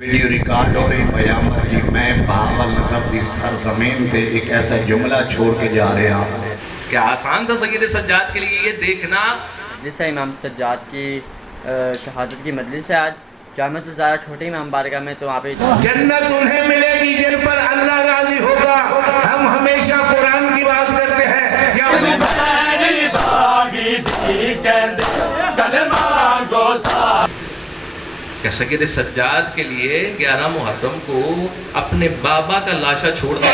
Video record ہو رہی پیامبر جی میں بہاول نگر دی سرزمین تے ایک ایسا جملہ چھوڑ کے جا رہے ہیں کیا آسان تھا سید سجاد کے لیے یہ دیکھنا؟ جیسا امام سجاد کی شہادت کی مجلس ہے آج جامعۃ الزہرا چھوٹے امام بارگاہ میں، تو وہاں پہ جنت انہیں ملے گی جن پر اللہ راضی ہوگا۔ ہم ہمیشہ قرآن کی بات کرتے ہیں کہ سید سجاد کے لیے 11 محرم کو اپنے بابا کا لاشا چھوڑ دیا۔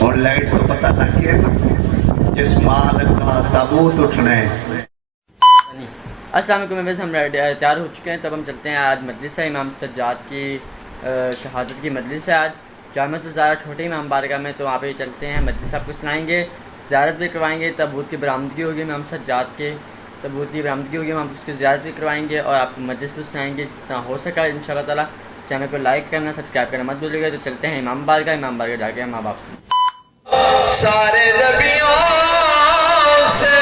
اور لائٹ تو پتہ لگ گیا نا جس مال کا تابوت اٹھنے۔ السلام علیکم، ویسے ہم تیار ہو چکے ہیں، تب ہم چلتے ہیں آج مجلس ہے امام سجاد کی شہادت کی مجلس ہے آج جامعۃ الزہرا چھوٹے امام بارگاہ میں، تو وہاں پہ چلتے ہیں، مجلس آپ کو سنائیں گے، زیارت بھی کروائیں گے، تابوت کی برآمدگی ہوگی امام سجاد کے، تابوت کی برآمدگی ہوگی، ہم اس کی زیارت بھی کروائیں گے اور آپ کو مجلس بھی سنائیں گے جتنا ہو سکا انشاءاللہ تعالیٰ۔ چینل کو لائک کرنا، سبسکرائب کرنا مت بھولیے گا۔ تو چلتے ہیں امام بارگاہ جا کے ہم آپ سے سارے نبیوں سے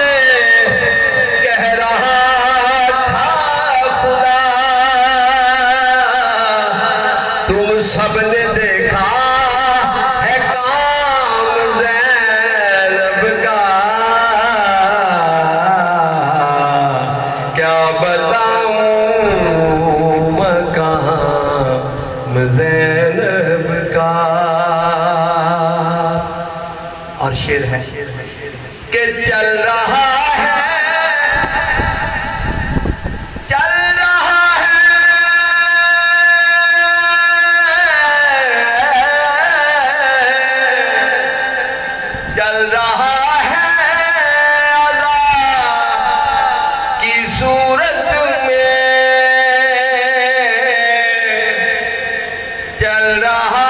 کہہ رہا تھا خدا، تم سب نے دیکھا ہے کام زینب کا، کیا بتاؤں مقام زینب کا۔ اور شعر ہے کہ چل رہا ہے چل رہا ہے چل رہا ہے اللہ کی صورت میں، چل رہا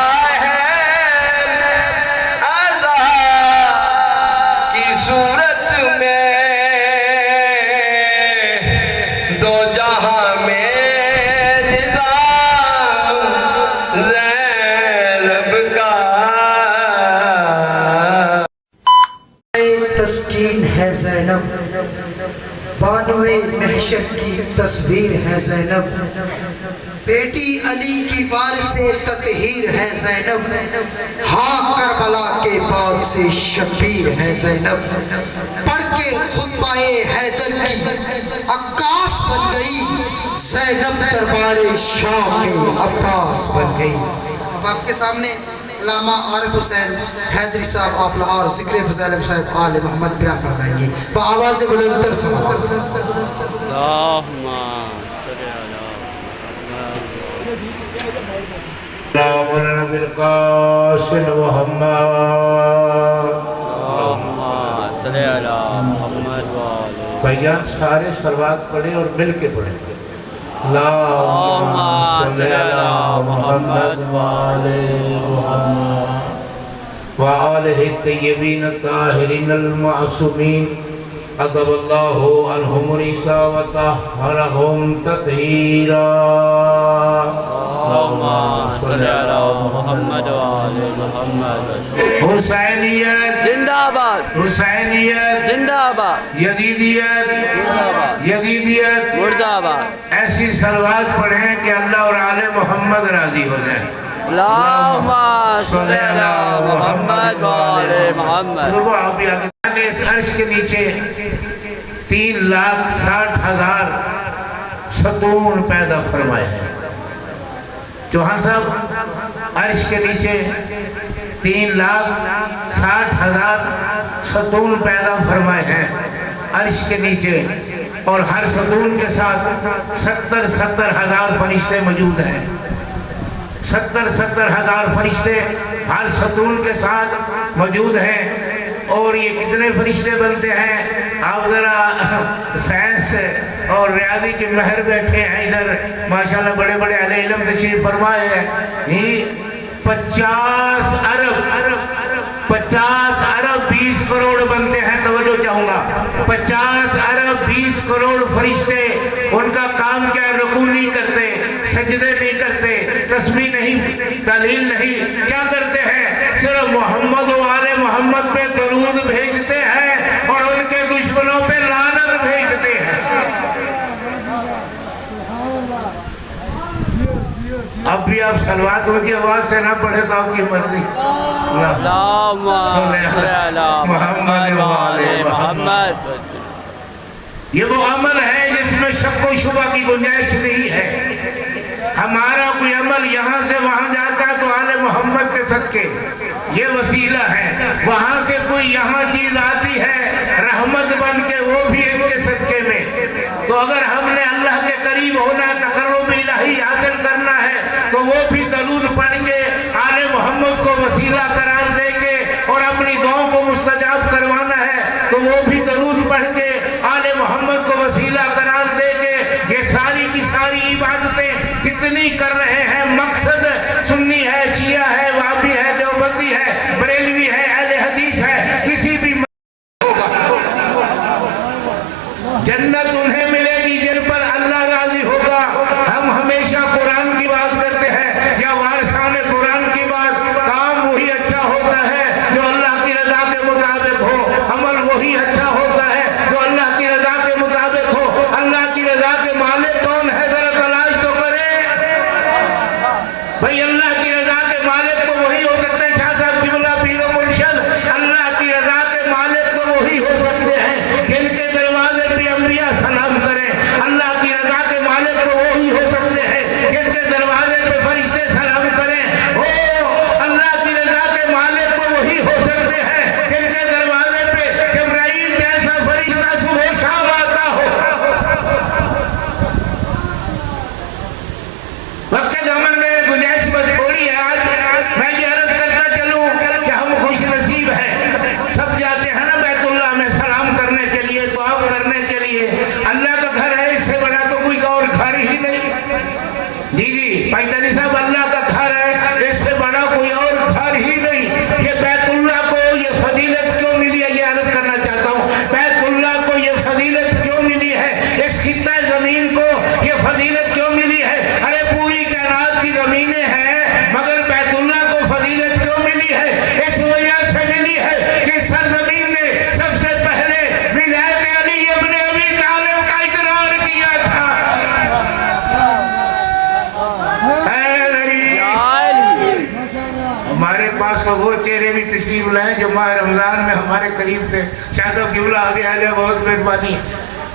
صورت میں، دو جہاں میں نظام زینب کا۔ تسکین ہے زینب، بانوے محشر کی تصویر ہے زینب، بیٹی علی کی وارث تطہیر ہے زینب، ہاں کربلا کے بعد سے شبیر ہے زینب، پڑھ کے خطبہ حیدر کی عکاس بن گئی، زینب دربار شام میں عباس بن گئی۔ اب آپ کے سامنے علامہ عارف حسین حیدری صاحب آف لاہور ذکر فضائل صاحب آل محمد بیان فرمائیں گے بآواز بلند تر سماعت۔ اللہم بالقاسم محمد، اللہم صلی علی محمد وآلہ۔ بھائیان سارے صلوات پڑھیں اور مل کے پڑھیں۔ اللہم صلی علی محمد وآلہ محمد وآلہ الطیبین الطاہرین المعصومین، عذب اللہ عنہم الرجس وطہرہم تطہیرا۔ اللہم صلی علی محمد وآلہ محمد۔ حسینیت زندہ آباد، حسینیت زندہ آباد، یزیدیت یزیدیت۔ مردہ آباد۔ ایسی صلوات پڑھیں کہ اللہ اور آل محمد راضی ہو جائیں۔ اللہم صلی علی محمد وآلہ محمد۔ بزرگوں آپ بھی آگے اس عرش کے نیچے 3,60,000 ستون پیدا فرمائے ہیں۔ چوہان صاحب عرش کے نیچے 3,60,000 ستون پیدا فرمائے ہیں عرش کے نیچے، اور ہر ستون کے ساتھ 70,000 فرشتے موجود ہیں۔ 70,000 فرشتے ہر ستون کے ساتھ موجود ہیں۔ اور یہ کتنے فرشتے بنتے ہیں؟ آپ ذرا سائنس اور ریاضی کے ماہر بیٹھے ہیں ادھر، ماشاءاللہ بڑے بڑے اہل علم تشریف فرمائے ہیں۔ 50 ارب 20 کروڑ بنتے ہیں۔ توجہ چاہوں گا، 50 ارب 20 کروڑ فرشتے، ان کا کام کیا ہے؟ رکوع نہیں کرتے، سجدے نہیں کرتے، تسبیح نہیں، تحلیل نہیں، کیا کرتے ہیں؟ صرف محمد و آل محمد پہ درود بھیجتے ہیں اور ان کے دشمنوں پہ بھی آپ سلوات ان کی آواز سے نہ پڑھے تو آپ کی مرضی. محمد. یہ وہ عمل ہے جس میں شک و شبہ کی گنجائش نہیں ہے. ہمارا کوئی عمل یہاں سے وہاں جاتا ہے تو آل محمد کے صدقے یہ وسیلہ ہے. وہاں سے کوئی یہاں چیز آتی ہے رحمت بن کے وہ بھی ان کے صدقے میں. تو اگر ہم نے اللہ کے قریب ہونا ہے تقرب الہی حاصل کرنا ہے تو وہ بھی درود پڑھ کے آل محمد کو وسیلہ قرار دے کے اور اپنی دعاؤں کو مستجاب کروانا ہے تو وہ بھی درود پڑھ کے آل محمد کو وسیلہ قرار دے کے. یہ ساری کی ساری عبادتیں کتنی کر رہے ہیں. مقصد سنی ہے, شیعہ ہے, وہابی ہے, دیوبندی ہے, بریلوی ہے, اہل حدیث ہے, کسی بھی ہوگا جنت انہیں ملے گی جن پر اللہ راضی ہوگا. ہم ہمیشہ قرآن کی بات کرتے ہیں یا وارثان قرآن کی بات. کام وہی اچھا ہوتا ہے جو اللہ کی رضا کے مطابق ہو. عمل وہی اچھا ہوتا ہے جو اللہ کی رضا کے مطابق ہو. اللہ کی رضا کے مالک کون ہے ذرا تلاش تو کریں بھائی. اللہ کی رضا کے مالک تو وہی ہو سکتے ہیں شاہ صاحب قبلہ پیر و مرشد. اللہ کی رضا کے مالک تو وہی ہو سکتے ہیں جن کے دروازے پہ انبیاء سلام کریں. اللہ کی رضا کے مالک تو وہی ہو سکتے ہیں جن کے دروازے پہ فرشتے سلام کریں. اللہ کی رضا کے مالک تو وہی ہو سکتے ہیں جن کے دروازے پہ جبرائیل جیسا فرشتہ صبح شام آتا ہو. وقت کے عمل میں گنجائش بس تھوڑی ہے. آج میں یہ عرض کرتا چلوں کہ ہم خوش نصیب ہیں. سب جاتے ہیں نا بیت اللہ میں سلام کرنے کے لیے, دعا کرنے کے لیے. اللہ کا گھر ہے, اس سے بڑا تو کوئی اور گھر ہی نہیں. جی پائتانی صاحب اللہ کا گھر ہے, اس سے بڑا کوئی اور گھر ہی نہیں. یہ بیت اللہ کو یہ فضیلت کیوں ملی ہے یہ عرض کرنا چاہتا ہوں. بیت اللہ کو یہ فضیلت کیوں ملی ہے, اس خطہ زمین کو یہ فضیلت کیوں ملی ہے. ارے پوری کائنات کی زمینیں ہیں مگر بیت اللہ کو فضیلت کیوں ملی ہے. اس وجہ سے ملی ہے کہ سرزمین نے سب سے پہلے ولایت علی ابن ابی طالب کا اقرار کیا تھا. اے نبی, ہمارے پاس تو وہ چہرے بھی تشریف لائیں جو ماہ رمضان میں ہمارے قریب تھے. شاید قبلہ آگے آ جائے, بہت مہربانی.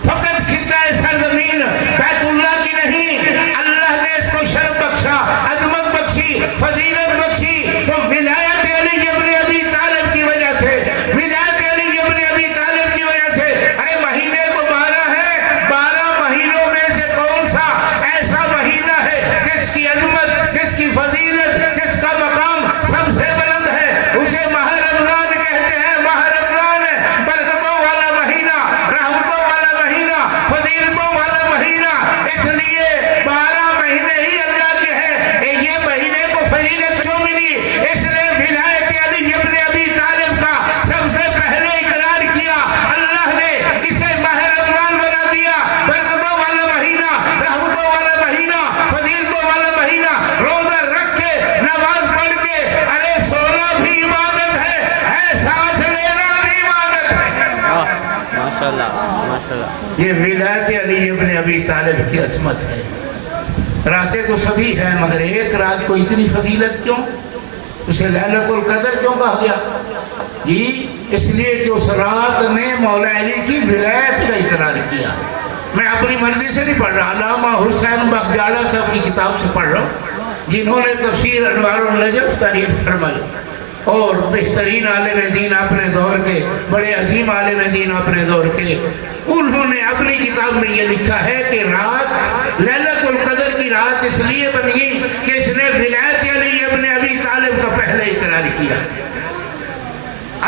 فقط خطہ سرزمین بیت اللہ کی نہیں, اللہ نے اس کو شرف بخشا, عظمت بخشی, فضیلت بخشی تو ولایت علی ابن ابی طالب کی وجہ سے. ولایت علی ابن ابی طالب کی وجہ سے. ارے مہینے تو 12 ہیں, 12 مہینوں میں سے کون سا ایسا مہینہ ہے جس کی عظمت, جس کی فضیلت, جس کا مقام سب سے بلند ہے. اسے ماہ رمضان کہتے ہیں. ماہ رمضان برکتوں والا مہینہ, رحمتوں والا مہینہ, فضیلتوں والا مہینہ. اس لیے 12 مہینے ہی اللہ کے ہیں. یہ مہینے کو فضیلت کیوں ملی, اس نے ولایت علی ابن ابی طالب کا سب سے پہلے اقرار کیا. اللہ نے اسے ماہ رمضان بنا دیا, برکتوں والا مہینہ, رحمتوں والا مہینہ, فضیلتوں والا مہینہ. روزہ رکھ کے, نماز پڑھ کے, ارے سونا بھی عبادت ہے, ساتھ لینا بھی عبادت ہے. ماشاءاللہ ماشاءاللہ. یہ ولایت علی ابن ابی طالب کی عظمت ہے. راتیں تو سبھی ہیں مگر ایک رات کو اتنی فضیلت کیوں, اسے لیلۃ القدر کیوں کہا گیا؟ جی اس لیے کہ اس رات نے مولا علی کی ولایت کا اقرار کیا. میں اپنی مرضی سے نہیں پڑھ رہا, علامہ حسین بخجاڑہ صاحب کی کتاب سے پڑھ رہا ہوں جنہوں نے تفسیر انوار النجف تعریف فرمائی. اور بہترین عالم دین اپنے دور کے, بڑے عظیم عالم دین اپنے دور کے, انہوں نے اپنی کتاب میں یہ لکھا ہے کہ رات لیلۃ القدر کی رات اس لیے بنی کہ اس نے ولایت علی ابن ابی طالب کا پہلے اقرار کیا.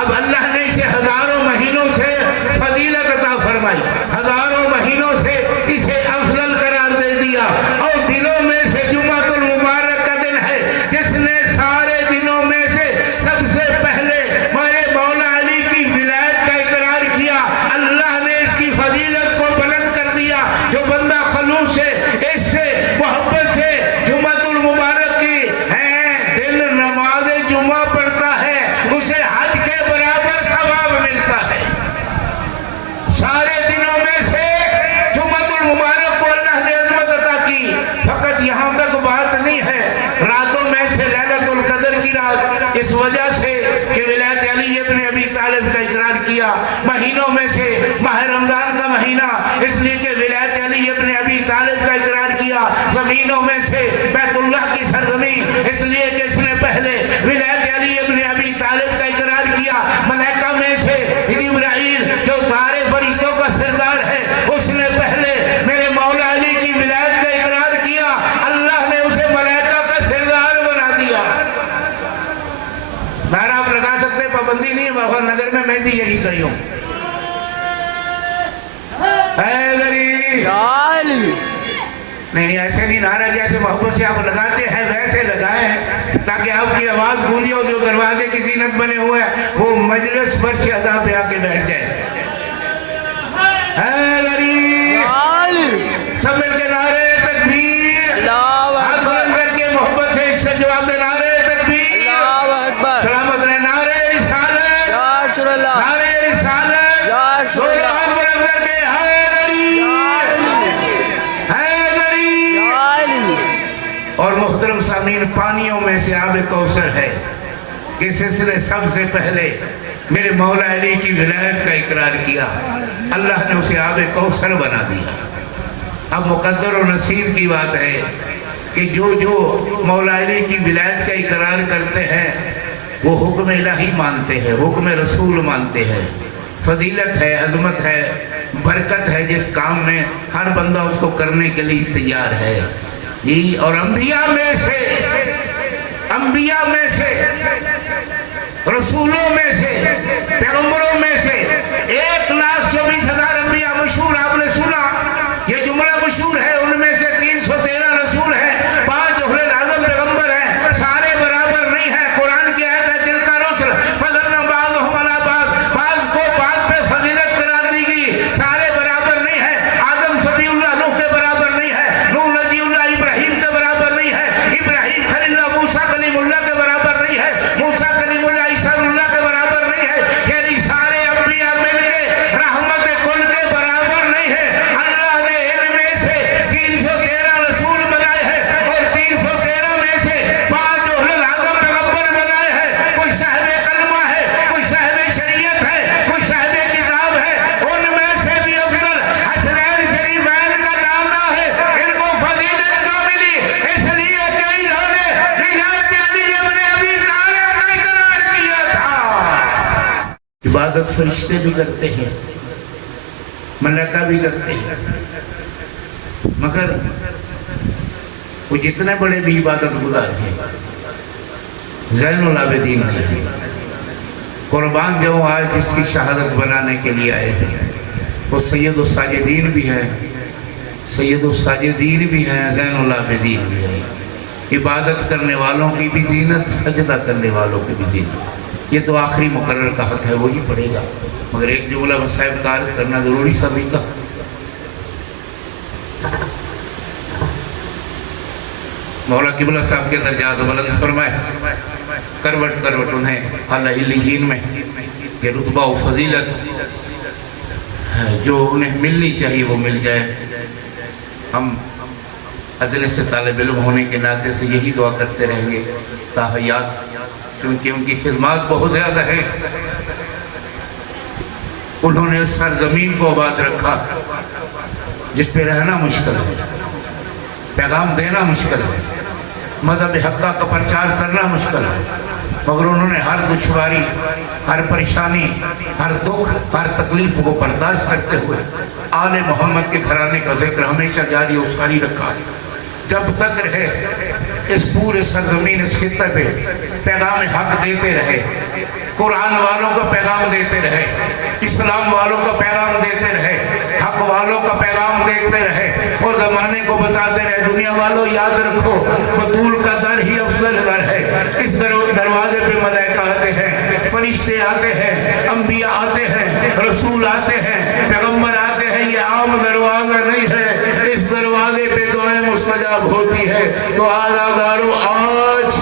اب اللہ نے اسے ہزاروں مہینوں سے فضیلت عطا فرمائی, ہزاروں مہینوں سے اسے افضل قرار دے دیا. اور دنوں میں سے جمعۃ المبارک کا دن ہے جس نے سارے دنوں میں سے سب سے پہلے ہمارے مولا علی کی ولایت کا اقرار کیا. اللہ نے اس کی فضیلت کو بلند کر دیا. جو بندہ خلوص سے, اس سے, محبت سے جمعۃ المبارک کی دن نماز جمعہ پڑھتا ہے اسے حج کے برابر ثواب ملتا ہے. نہیں ایسے نہیں نعرہ جیسے محبت سے آپ لگاتے ہیں ویسے لگائیں تاکہ آپ کی آواز گونجے ہو. جو دروازے کی زینت بنے ہوئے ہیں وہ مجلس پر سے ادا پہ آ کے بیٹھ جائے. سب مل کے نعرے تکبیر, ہاتھ بلند کر کے محبت سے اس سے جواب دے. نعرے تکبیر, سلامت رہے. نعرے رسالت, نعرے رسالت, دونوں ہاتھ بلند کر کے حیدری, حیدری. اور محترم سامعین, پانیوں میں سے آب کوثر ہے کہ سلسلے سب سے پہلے میرے مولا علی کی ولایت کا اقرار کیا, اللہ نے اسے آب کوثر بنا دیا. اب مقدر و نصیب کی بات ہے کہ جو مولا علی کی ولایت کا اقرار کرتے ہیں وہ حکم الہی مانتے ہیں, حکم رسول مانتے ہیں. فضیلت ہے, عظمت ہے, برکت ہے جس کام میں ہر بندہ اس کو کرنے کے لیے تیار ہے. یہ اور انبیاء میں سے, رسولوں میں سے, پیغمبروں میں سے 1,24,000 انبیاء مشہور, آپ نے سنا یہ جملہ مشہور ہے. ان میں سے 313 رسول ہیں, 5 اولو العزم پیغمبر ہیں, سارے برابر نہیں ہیں. قرآن کی آیت ہے دل کا رسل فضلنا بعضهم علی بعض, بعض کو بعض پہ فضیلت قرار دی گئی. سارے برابر نہیں ہیں. آدم صفی اللہ نوح کے برابر نہیں ہے, نوح نبی اللہ ابراہیم کے برابر نہیں ہے, ابراہیم خلیل اللہ موسیٰ کلیم اللہ کے برابر نہیں ہے, موسیٰ کلیم اللہ عیسیٰ اللہ کے برابر نہیں ہے. یعنی سارے انبیاء مل کے رحمت کل کے برابر نہیں ہے. اللہ نے ان میں سے 313 رسول بنائے ہیں اور 313 میں سے 5 اولو العزم پیغمبر بنائے ہیں. کوئی صاحب کلمہ ہے, کوئی صاحب شریعت ہے, کوئی صاحب کتاب ہے. ان میں سے بھی افضل حسنین شریفین کا نام ہے. ان کو فضیلت کیوں ملی؟ اس لیے کہ انہوں نے ولایت علی ابن ابی طالب کا اقرار کیا تھا. عبادت فرشتے بھی کرتے ہیں, ملائکہ بھی کرتے ہیں, مگر وہ جتنے بڑے بھی عبادت گزار ہیں زین العابدین نہیں ہیں. قربان جو آج جس کی شہادت بنانے کے لیے آئے ہیں وہ سید الساجدین بھی ہیں, سید الساجدین بھی ہیں, زین العابدین بھی ہیں. عبادت کرنے والوں کی بھی زینت, سجدہ کرنے والوں کی بھی زینت. یہ تو آخری مقرر کا حق ہے, وہی پڑے گا. مگر ایک جملہ صاحب کا عرض کرنا ضروری سمجھتا. مولا قبلہ صاحب کے درجات بلند فرمائے, کروٹ کروٹ انہیں اعلیٰ علیین میں یہ رتبہ و فضیلت جو انہیں ملنی چاہیے وہ مل جائے. ہم ادنے سے طالب علم ہونے کے ناطے سے یہی دعا کرتے رہیں گے تا حیات, چونکہ ان کی خدمات بہت زیادہ ہیں. انہوں نے اس سرزمین کو آباد رکھا جس پہ رہنا مشکل ہے, پیغام دینا مشکل ہے, مذہب حقہ کا پرچار کرنا مشکل ہے. مگر انہوں نے ہر دشواری, ہر پریشانی, ہر دکھ, ہر تکلیف کو برداشت کرتے ہوئے آل محمد کے گھرانے کا ذکر ہمیشہ جاری و ساری رکھا. جب تک رہے اس پورے سرزمین, اس خطے پہ پیغام حق دیتے رہے, قرآن والوں کا پیغام دیتے رہے, اسلام والوں کا پیغام دیتے رہے, حق والوں کا پیغام دیتے رہے اور زمانے کو بتاتے رہے. دنیا والوں یاد رکھو بطول کا در ہی افضل در ہے. اس دروازے پہ ملائکہ آتے ہیں, فرشتے آتے ہیں, انبیاء آتے ہیں, رسول آتے ہیں, پیغمبر آتے ہیں. یہ عام دروازہ نہیں ہے, اس دروازے پہ دعائیں مستجاب ہوتی ہے. تو آزادارو, آج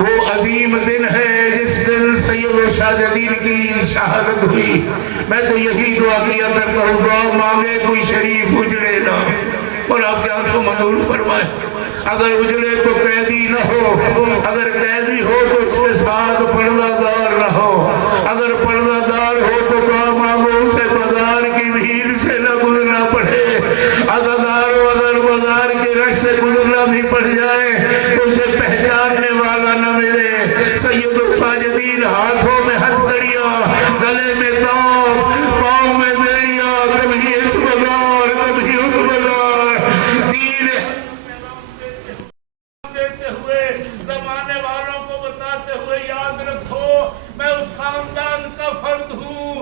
وہ عظیم دن ہے جس دن سید الساجدین کی شہادت ہوئی. میں تو یہی دعا کیا کرتا ہوں, دعا مانگے کوئی شریف اجڑے نہ, اور آپ کے آنکھوں منظور فرمائے. اگر اجڑے تو قیدی نہ ہو, اگر قیدی ہو تو اس کے ساتھ پردہ دار نہ ہو, اگر پردہ دار ہو تو دعا مانگو اسے بازار کی بھیڑ سے نہ گزرنا پڑے. اگر بازار کے رش سے گزرنا بھی پڑ جائے تو اسے پہچاننے والا نہ ملے. سید الساجدین ہاتھوں میں ہتھکڑیاں, گلے میں تاج, پاؤں میں بیڑیاں, کبھی اس بازار کبھی اس بازار, دین دیتے ہوئے زمانے والوں کو بتاتے ہوئے یاد رکھو میں اس خاندان کا فرد ہوں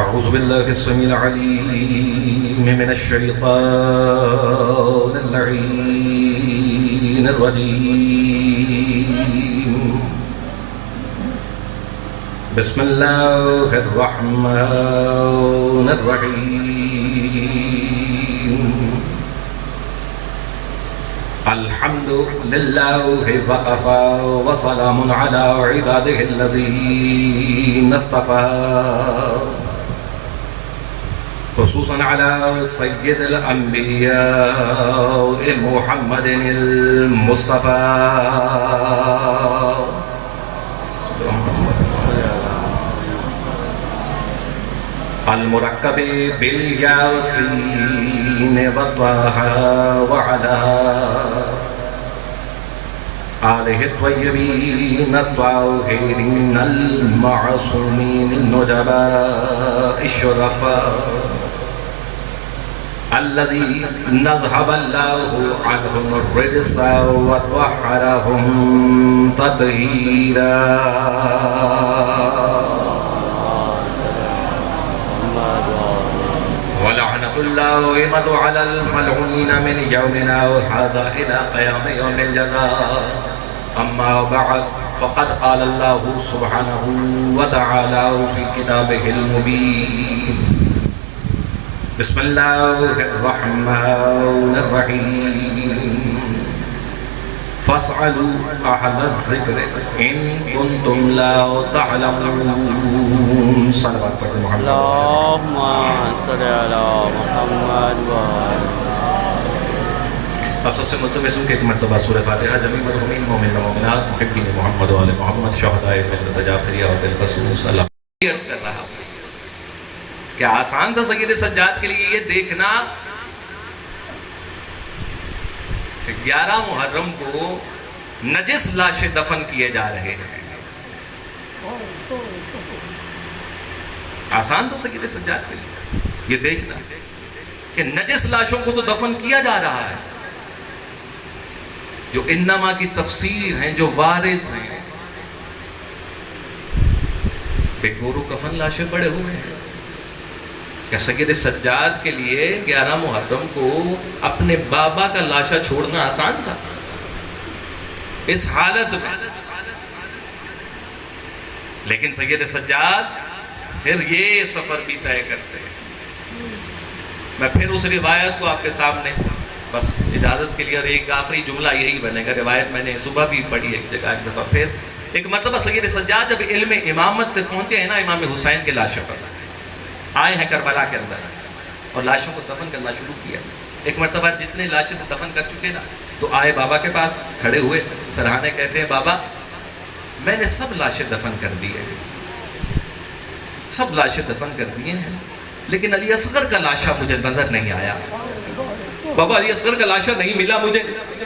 أعوذ بالله السميع العليم من الشيطان اللعين الرجيم. بسم الله الرحمن الرحيم. الحمد لله وكفى وسلام على عباده الذين اصطفى، خصوصا على سيد الأنبياء محمد المصطفى المركب بالياسين والطه وعلى آله الطيبين الطاهرين المعصومين النجباء الشرفاء الذي نذهب الله عنهم الرجس وطهرهم تطهيرا. ولعنة الله على الملعونين من يومنا هذا إلى قيام يوم الجزاء. أما بعد، فقد قال الله سبحانه وتعالى في كتابه المبين: بسم الله الرحمن الرحيم. فاسألوا أهل الذكر إن كنتم لا تعلمون. صلوات پر محمد. اللهم صل على محمد اب سب سے ملتمس ہوں کہ ایک مرتبہ سورہ فاتحہ جمیع مرحومین مومن و مومنات محبین محمد و آل محمد شہدائے ملت جعفریہ اور بالخصوص صلی اللہ عرض کر رہا ہوں کہ آسان تھا سید سجاد کے لیے یہ دیکھنا کہ 11 محرم کو نجس لاشیں دفن کیے جا رہے ہیں. آسان تھا سید سجاد کے لیے یہ دیکھنا کہ نجس لاشوں کو تو دفن کیا جا رہا ہے. جو انما کی تفسیر ہیں، جو وارث ہیں، بے گور و کفن لاشیں پڑے ہوئے ہیں. کہ سید سجاد کے لیے 11 محرم کو اپنے بابا کا لاشا چھوڑنا آسان تھا اس حالت میں. لیکن سید سجاد پھر یہ سفر بھی طے کرتے ہیں. میں پھر اس روایت کو آپ کے سامنے بس اجازت کے لیے، اور ایک آخری جملہ یہی بنے گا. روایت میں نے صبح بھی پڑھی ایک جگہ ایک دفعہ. پھر ایک مرتبہ سید سجاد جب علم امامت سے پہنچے ہیں نا، امام حسین کے لاشوں پر آئے ہیں کربلا کے اندر اور لاشوں کو دفن کرنا شروع کیا. ایک مرتبہ جتنے لاشیں دفن کر چکے نا، تو آئے بابا کے پاس کھڑے ہوئے سرہانے، کہتے ہیں بابا میں نے سب لاشیں دفن کر دی ہیں، سب لاشیں دفن کر دیے ہیں، لیکن علی اصغر کا لاشا مجھے نظر نہیں آیا. بابا علی اصغر کا لاشا نہیں ملا مجھے.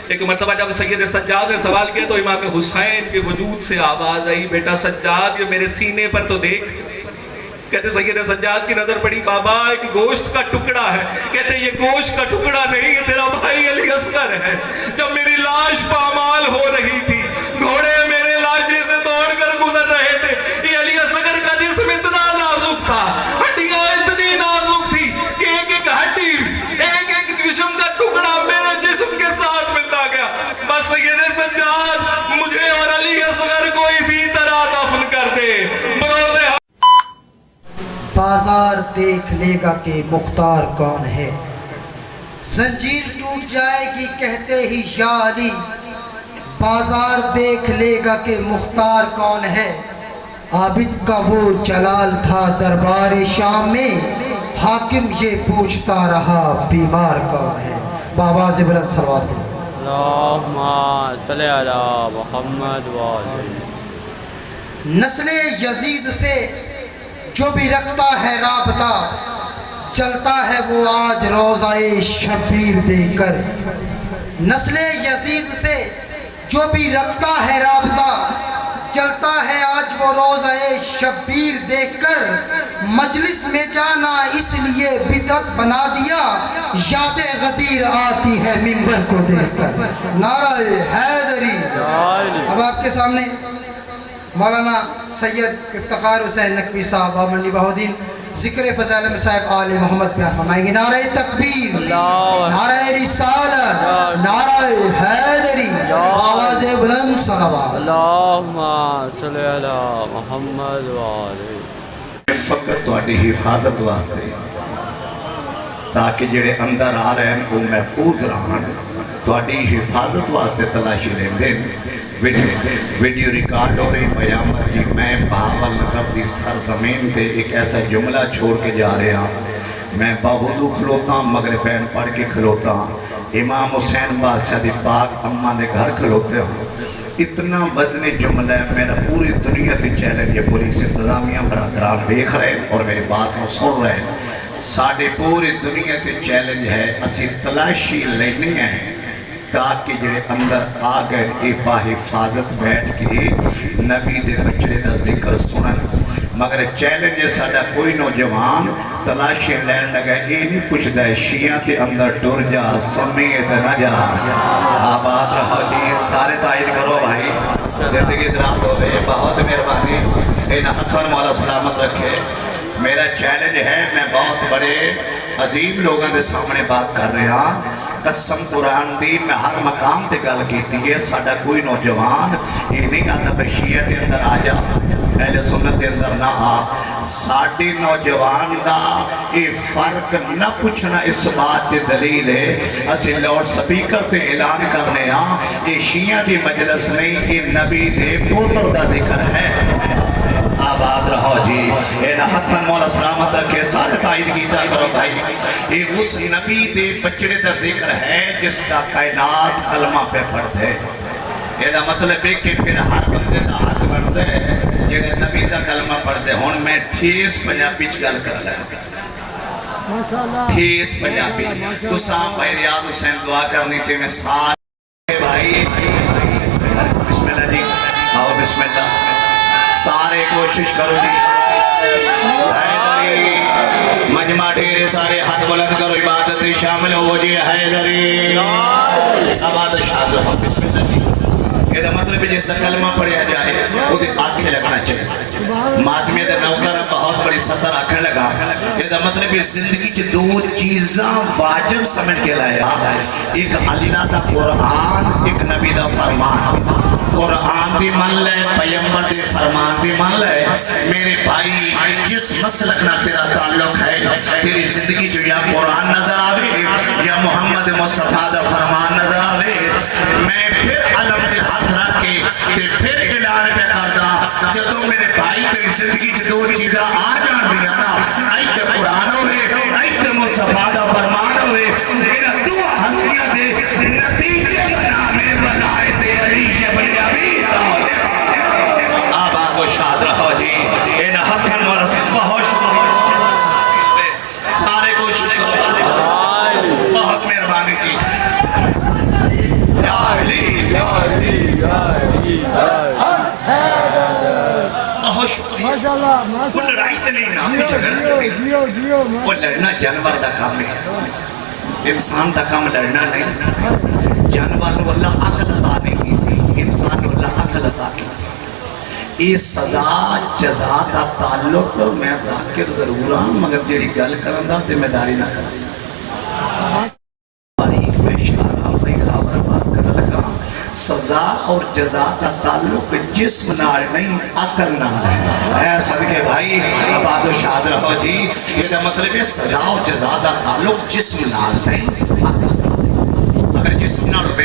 ایک مرتبہ جب سید سجاد نے سوال کیا تو امام حسین کے وجود سے آواز آئی: بیٹا سجاد، یہ میرے سینے پر تو دیکھ. کہتے سید سجاد کی نظر پڑی، بابا ایک گوشت کا ٹکڑا ہے. کہتے یہ گوشت کا ٹکڑا نہیں، یہ تیرا بھائی علی اصغر ہے. جب میری لاش پامال ہو رہی تھی، گھوڑے میرے لاشے سے دوڑ کر گزر رہے تھے، یہ علی اصغر کا جسم اتنا نازک تھا، ہڈیاں اتنی نازک تھی کہ ایک ایک ہڈی، ایک ایک جسم کا ٹکڑا میرے جسم کے ساتھ ملتا گیا. بس سید سجاد مجھے اور علی اصغر کو اسی طرح دفن کر دے. بازار دیکھ لے گا کہ مختار کون ہے، زنجیر ٹوٹ جائے گی کہتے ہی یا علی، بازار دیکھ لے گا کہ مختار کون ہے، عابد کا وہ جلال تھا دربار شام میں، حاکم یہ پوچھتا رہا بیمار کون ہے۔ بآواز بلند صلوات پڑھیں۔ اللہم صلی علی محمد وآلہ۔ نسل یزید سے جو بھی رکھتا ہے رابطہ، چلتا ہے وہ آج روضہ شبیر دیکھ کر۔ نسل یزید سے جو بھی رکھتا ہے رابطہ، چلتا ہے آج وہ روضہ شبیر دیکھ کر۔ مجلس میں جانا اس لیے بدعت بنا دیا، یاد غدیر آتی ہے منبر کو دیکھ کر۔ نعرہ حیدری۔ اب آپ کے سامنے مولانا سید افتخار حسین نقوی صاحب بابنڈی بہودین ذکر فضائل صاحب آل محمد بیان فرمائیں گے۔ نعرہ تکبیر، نعرہ رسالت، نعرہ حیدری، آواز بلند صلوات۔ اللہم صلی علی محمد وآلہ۔ فقط تہاڈی حفاظت واسطے تاکہ جڑے اندر آ رہے ہیں وہ محفوظ رہن، تہاڈی حفاظت واسطے تلاشی لیندے ویڈیو ریکارڈ ہو رہی پیامبر جی میں بہاول نگر دی سرزمین تے ایک ایسا جملہ چھوڑ کے جا رہا ہوں۔ میں باوضو کھلوتا ہوں، مغربین پڑھ کے کھلوتا ہوں، امام حسین بادشاہ دی پاک اماں دے گھر کھلوتے ہوں۔ اتنا وزن جملہ ہے، میرا پوری دنیا تے چیلنج ہے، پولیس انتظامیہ برادران دیکھ رہے ہیں اور میری بات کو سن رہے ہیں۔ ساڑھے پوری دنیا تے چیلنج ہے، اسی تلاشی لینے ہیں تاکہ جڑے اندر آ گئے اے باحفاظت بیٹھ کے نبی دے بچڑے دا ذکر سنن۔ مگر چیلنج ہے ساڑھا کوئی نوجوان تلاشی لین لگا، اے نہیں پوچھتا ہے شیعہ تے اندر ٹر جا سمیت نہ جا۔ آباد رہو جی، سارے تائید کرو بھائی، زندگی دراز ہو گئے، بہت مہربانی، ان ہتھن مولا سلامت رکھے۔ میرا چیلنج ہے، میں بہت بڑے عظیم لوگوں کے سامنے بات کر رہا ہوں، قسم قرآن دی میں ہر مقام تے گل کیتی ہے، ساڑھا کوئی نوجوان یہ نہیں آتا پر شیعہ تے اندر آ جا، اہل سنت تے اندر نہ آ۔ ساڑھے نوجوان دا یہ فرق نہ پوچھنا اس بات تے دلیل ہے، اسے لاؤڈ سپیکر تے اعلان کرنے ہاں، یہ شیعہ دی مجلس نہیں، یہ نبی دے پوتر دا ذکر ہے۔ آباد رہو جی، این ہتھن مولا سلامت رکھے، سارے تائید کیتا کرو بھائی۔ یہ اس نبی دے بچڑے دا ذکر ہے جس دا کائنات کلمہ پہ پڑھ دے۔ یہ دا مطلب ہے کہ پھر ہر بندے دا حق بڑھ دے جنہیں نبی دا کلمہ پڑھ دے۔ ہون میں ٹھیس پنجابی چ گل کر لگا، ٹھیس پنجابی تو سام بھائی ریاض حسین دعا کرنی تھی میں سارے بھائی بسم اللہ جی، آؤ بسم اللہ، سارے کوشش کرو جی، حیدری مجمع ڈھیرے سارے ہاتھ بلند کرو، عبادت شامل ہو جی، حیدری آباد شاد رہو بسم اللہ جی۔ یہ مطلب ہے جس کا کلمہ پڑھیا جائے وہ دی آنکھیں لگنا چاہیے۔ ماتمی دے نوکر بہت بڑی سطر آنکھیں لگا، یہ مطلب ہے زندگی چھ دو چیزاں واجب سمجھ کے لایا، ایک علینا دا قرآن، ایک نبی دا فرمان۔ قرآن دی من لے، پیمبر دی فرمان دی من لے۔ میرے بھائی جس مسلک نہ تیرا تعلق ہے، تیری زندگی جو یا قرآن نظر آوے یا محمد مصطفیٰ دا فرمان نظر آوے، میں پھر علم کے ہاتھ رکھ کے پھر اعلان پہ کرتا، جدو میرے بھائی تیری زندگی جو دو چیزاں آ جان دیا نا، ایک قرآن ہوئے، ایک مصطفیٰ دا فرمان ہوئے، میرا دو ہستیاں دے نتیجے بنامے بنائے تے علی کے بنیابی آباد و شاد رہو جی، این حقن والا سے بہت سارے کوشش کرو، بہت مہربانی کی۔ یا علی بہت شکریہ، وہ لڑائی تے نہیں نام بھی جھگڑا تے، وہ لڑنا جانور دا کام ہے، انسان دا کام لڑنا نہیں۔ جانور کو اللہ عقل عطا نہیں کی تھی، انسان کو اللہ عقل عطا کی تھی۔ یہ سزا جزا دا تعلق میں ذاکر ضرور ہوں، مگر جیڑی گل کرن دا ذمہ داری نہ کریں۔ باریک میں اشارہ اپنی خبر باز کرنے لگا، سزا اور جزا کا تعلق جسم نال نہیں عقل نال ہے۔ اے صدقے بھائی آباد و شاد رہو جی، یہ دا مطلب ہے سزا اور جزا کا تعلق جسم نال نہیں عقل نال ہے۔ اگر جسم نال ہوئے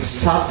7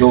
2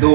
2